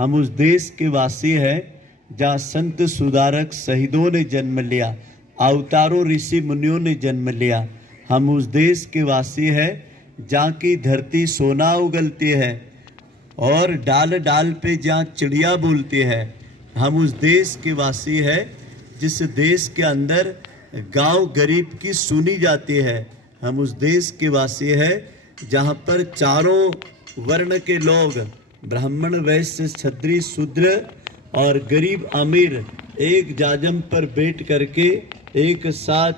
हम उस देश के वासी हैं जहाँ संत सुधारक शहीदों ने जन्म लिया, अवतारों ऋषि मुनियों ने जन्म लिया। हम उस देश के वासी हैं जहाँ की धरती सोना उगलती है और डाल डाल पे जहाँ चिड़िया बोलती है। हम उस देश के वासी हैं जिस देश के अंदर गांव गरीब की सुनी जाती है। हम उस देश के वासी हैं जहाँ पर चारों वर्ण के लोग, ब्राह्मण वैश्य क्षत्रिय शूद्र और गरीब अमीर, एक जाजम पर बैठ करके एक साथ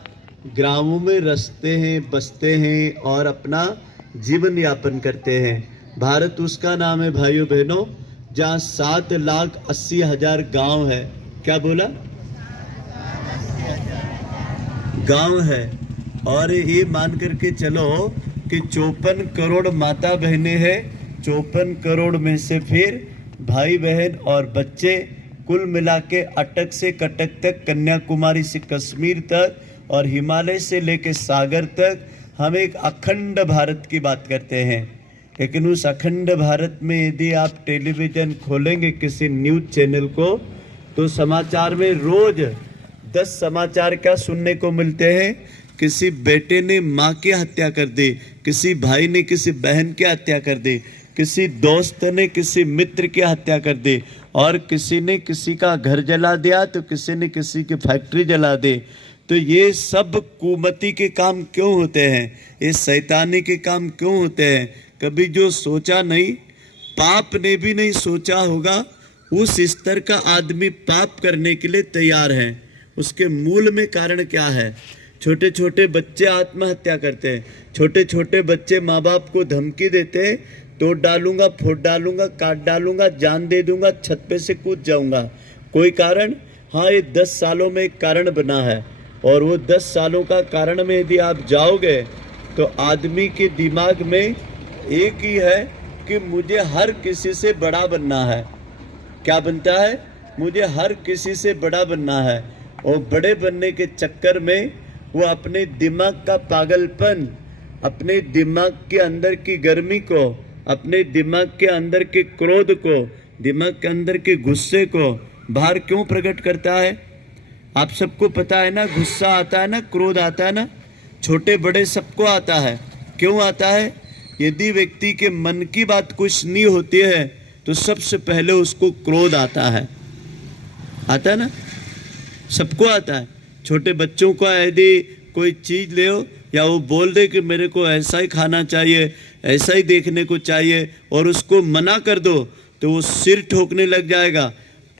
ग्रामों में रसते हैं, बसते हैं और अपना जीवन यापन करते हैं। भारत उसका नाम है भाइयों बहनों जहाँ 7,80,000 गांव है। क्या बोला? गांव है। और ये मान करके चलो कि 54 करोड़ माता बहनें हैं। 54 करोड़ में से फिर भाई बहन और बच्चे कुल मिला के अटक से कटक तक, कन्याकुमारी से कश्मीर तक और हिमालय से लेके सागर तक हम एक अखंड भारत की बात करते हैं। लेकिन उस अखंड भारत में यदि आप टेलीविज़न खोलेंगे किसी न्यूज़ चैनल को तो समाचार में रोज 10 समाचार क्या सुनने को मिलते हैं? किसी बेटे ने माँ की हत्या कर दी, किसी भाई ने किसी बहन की हत्या कर दी, किसी दोस्त ने किसी मित्र की हत्या कर दी और किसी ने किसी का घर जला दिया तो किसी ने किसी की फैक्ट्री जला दी। तो ये सब कुमति के काम क्यों होते हैं? ये शैतानी के काम क्यों होते हैं? कभी जो सोचा नहीं, पाप ने भी नहीं सोचा होगा, उस स्तर का आदमी पाप करने के लिए तैयार है। उसके मूल में कारण क्या है? छोटे छोटे बच्चे आत्महत्या करते हैं। छोटे छोटे बच्चे माँ बाप को धमकी देते हैं, तोड़ डालूंगा, फोड़ डालूंगा, काट डालूंगा, जान दे दूंगा, छत पे से कूद जाऊंगा। कोई कारण? हाँ, ये 10 सालों में एक कारण बना है। और वो 10 सालों का कारण में यदि आप जाओगे तो आदमी के दिमाग में एक ही है कि मुझे हर किसी से बड़ा बनना है। क्या बनता है? मुझे हर किसी से बड़ा बनना है। और बड़े बनने के चक्कर में वो अपने दिमाग का पागलपन, अपने दिमाग के अंदर की गर्मी को, अपने दिमाग के अंदर के क्रोध को, दिमाग के अंदर के गुस्से को बाहर क्यों प्रकट करता है? आप सबको पता है ना, गुस्सा आता है ना, क्रोध आता है ना, छोटे बड़े सबको आता है। क्यों आता है? यदि व्यक्ति के मन की बात कुछ नहीं होती है तो सबसे पहले उसको क्रोध आता है ना, सबको आता है। छोटे बच्चों को यदि कोई चीज़ ले हो या वो बोल दे कि मेरे को ऐसा ही खाना चाहिए, ऐसा ही देखने को चाहिए और उसको मना कर दो तो वो सिर ठोकने लग जाएगा,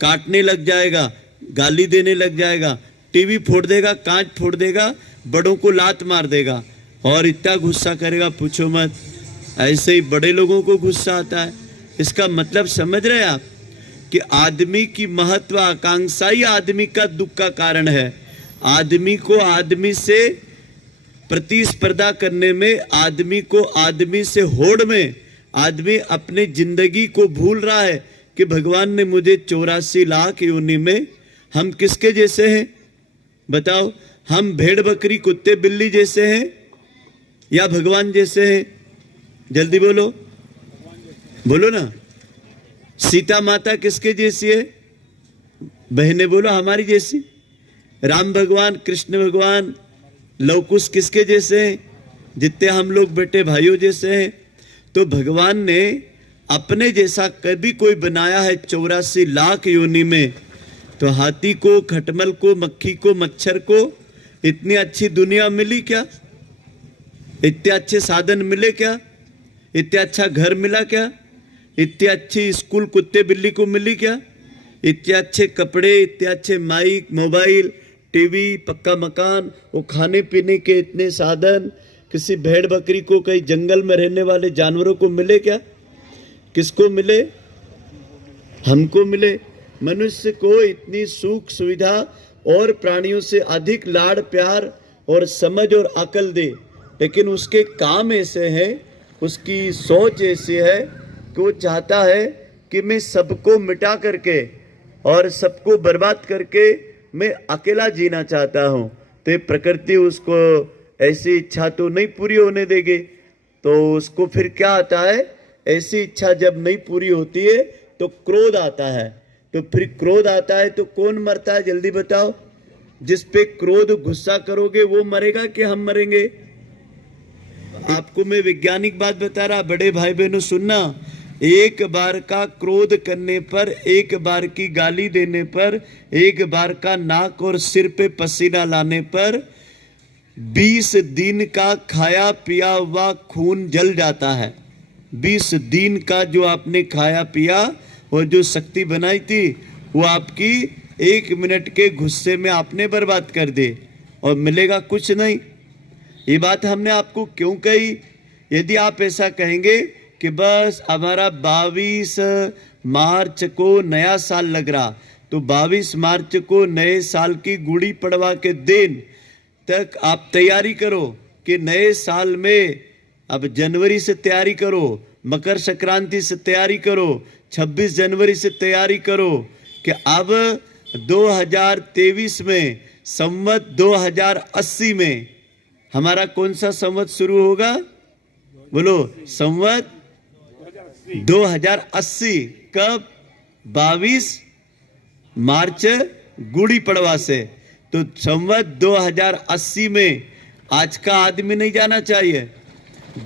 काटने लग जाएगा, गाली देने लग जाएगा, टीवी फोड़ देगा, कांच फोड़ देगा, बड़ों को लात मार देगा और इतना गुस्सा करेगा पूछो मत। ऐसे ही बड़े लोगों को गुस्सा आता है। इसका मतलब समझ रहे हैं आप कि आदमी की महत्वाकांक्षा ही आदमी का दुख का कारण है। आदमी को आदमी से प्रतिस्पर्धा करने में, आदमी को आदमी से होड़ में, आदमी अपने जिंदगी को भूल रहा है कि भगवान ने मुझे 84 लाख योनि में, हम किसके जैसे हैं बताओ? हम भेड़ बकरी कुत्ते बिल्ली जैसे हैं या भगवान जैसे हैं? जल्दी बोलो, बोलो ना। सीता माता किसके जैसी है? बहने बोलो, हमारी जैसी। राम भगवान, कृष्ण भगवान, लवकुश किसके जैसे हैं? जितने हम लोग बेटे भाइयों जैसे हैं। तो भगवान ने अपने जैसा कभी कोई बनाया है 84 लाख योनि में? तो हाथी को, खटमल को, मक्खी को, मच्छर को इतनी अच्छी दुनिया मिली क्या? इतने अच्छे साधन मिले क्या? इतने अच्छा घर मिला क्या? इतनी अच्छी स्कूल कुत्ते बिल्ली को मिली क्या? इतने अच्छे कपड़े, इतने अच्छे माइक, मोबाइल, टीवी, पक्का मकान, वो खाने पीने के इतने साधन किसी भेड़ बकरी को, कहीं जंगल में रहने वाले जानवरों को मिले क्या? किसको मिले? हमको मिले। मनुष्य को इतनी सुख सुविधा और प्राणियों से अधिक लाड़ प्यार और समझ और अकल दे, लेकिन उसके काम ऐसे हैं, उसकी सोच ऐसी है कि वो चाहता है कि मैं सबको मिटा करके और सबको बर्बाद करके मैं अकेला जीना चाहता हूँ। तो ये प्रकृति उसको ऐसी इच्छा तो नहीं पूरी होने देगी। तो उसको फिर क्या आता है? ऐसी इच्छा जब नहीं पूरी होती है तो क्रोध आता है। तो फिर क्रोध आता है तो कौन मरता है, जल्दी बताओ? जिस पे क्रोध गुस्सा करोगे वो मरेगा कि हम मरेंगे? आपको मैं वैज्ञानिक बात बता रहा, बड़े भाई बहनों सुनना, एक बार का क्रोध करने पर, एक बार की गाली देने पर, एक बार का नाक और सिर पे पसीना लाने पर 20 दिन का खाया पिया हुआ खून जल जाता है। 20 दिन का जो आपने खाया पिया और जो शक्ति बनाई थी वो आपकी 1 मिनट के गुस्से में आपने बर्बाद कर दे और मिलेगा कुछ नहीं। ये बात हमने आपको क्यों कही? यदि आप ऐसा कहेंगे कि बस हमारा 22 मार्च को नया साल लग रहा, तो 22 मार्च को नए साल की गुड़ी पड़वा के दिन तक आप तैयारी करो कि नए साल में, अब जनवरी से तैयारी करो, मकर संक्रांति से तैयारी करो, 26 जनवरी से तैयारी करो कि अब 2023 में, संवत 2080 में हमारा कौन सा संवत शुरू होगा? बोलो, संवत 2080। कब? 22 मार्च गुड़ी पड़वा से। तो संवत 2080 में आज का आदमी नहीं जाना चाहिए।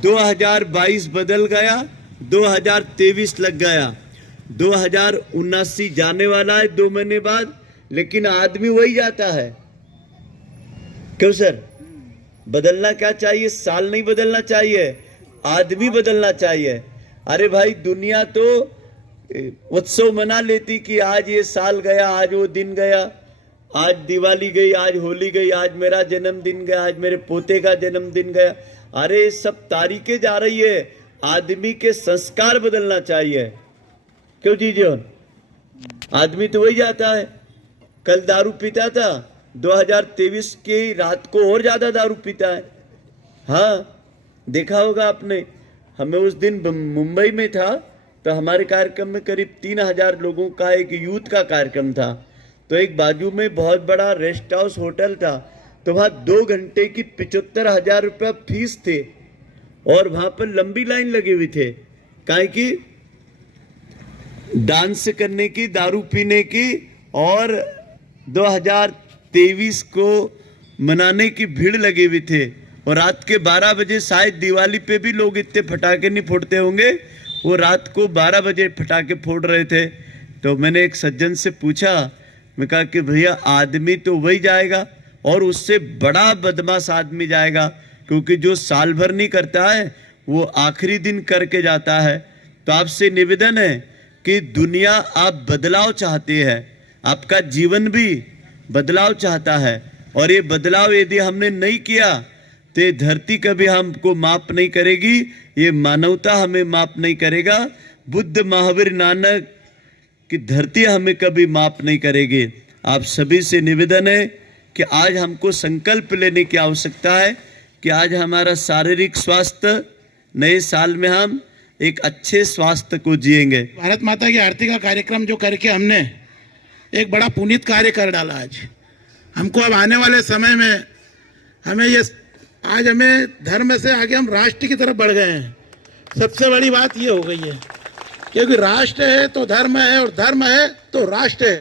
2022 बदल गया, 2023 लग गया, 2079 जाने वाला है 2 महीने बाद, लेकिन आदमी वही जाता है। क्यों सर? बदलना क्या चाहिए? साल नहीं बदलना चाहिए, आदमी बदलना चाहिए। अरे भाई, दुनिया तो उत्सव मना लेती कि आज ये साल गया, आज वो दिन गया, आज दिवाली गई, आज होली गई, आज मेरा जन्मदिन गया, आज मेरे पोते का जन्मदिन गया। अरे सब तारीखें जा रही है, आदमी के संस्कार बदलना चाहिए। क्यों जी जोन? आदमी तो वही जाता है। कल दारू पीता था, 2023 की रात को और ज्यादा दारू पीता है। हाँ, देखा होगा आपने। हमें उस दिन मुंबई में था, तो हमारे कार्यक्रम में करीब 3000 लोगों का एक यूथ का कार्यक्रम था। तो एक बाजू में बहुत बड़ा रेस्ट हाउस होटल था, तो वहाँ 2 घंटे की 75,000 रुपया फीस थे और वहाँ पर लंबी लाइन लगी हुई थे। काहे की? डांस करने की, दारू पीने की और 2023 को मनाने की भीड़ लगी हुई थे। और रात के 12 बजे, शायद दिवाली पे भी लोग इतने फटाके नहीं फोड़ते होंगे, वो रात को 12 बजे फटाके फोड़ रहे थे। तो मैंने एक सज्जन से पूछा, मैं कहा कि भैया आदमी तो वही जाएगा और उससे बड़ा बदमाश आदमी जाएगा, क्योंकि जो साल भर नहीं करता है वो आखिरी दिन करके जाता है। तो आपसे निवेदन है कि दुनिया आप बदलाव चाहती है, आपका जीवन भी बदलाव चाहता है, और ये बदलाव यदि हमने नहीं किया तो ये धरती कभी हमको माफ नहीं करेगी, ये मानवता हमें माफ नहीं करेगा, बुद्ध महावीर नानक की धरती हमें कभी माफ नहीं करेगी। आप सभी से निवेदन है कि आज हमको संकल्प लेने की आवश्यकता है कि आज हमारा शारीरिक स्वास्थ्य, नए साल में हम एक अच्छे स्वास्थ्य को जिएंगे। भारत माता की आरती का कार्यक्रम जो करके हमने एक बड़ा पुनीत कार्य कर डाला। आज हमको अब आने वाले समय में हमें धर्म से आगे हम राष्ट्र की तरफ बढ़ गए हैं। सबसे बड़ी बात ये हो गई है, क्योंकि राष्ट्र है तो धर्म है और धर्म है तो राष्ट्र है।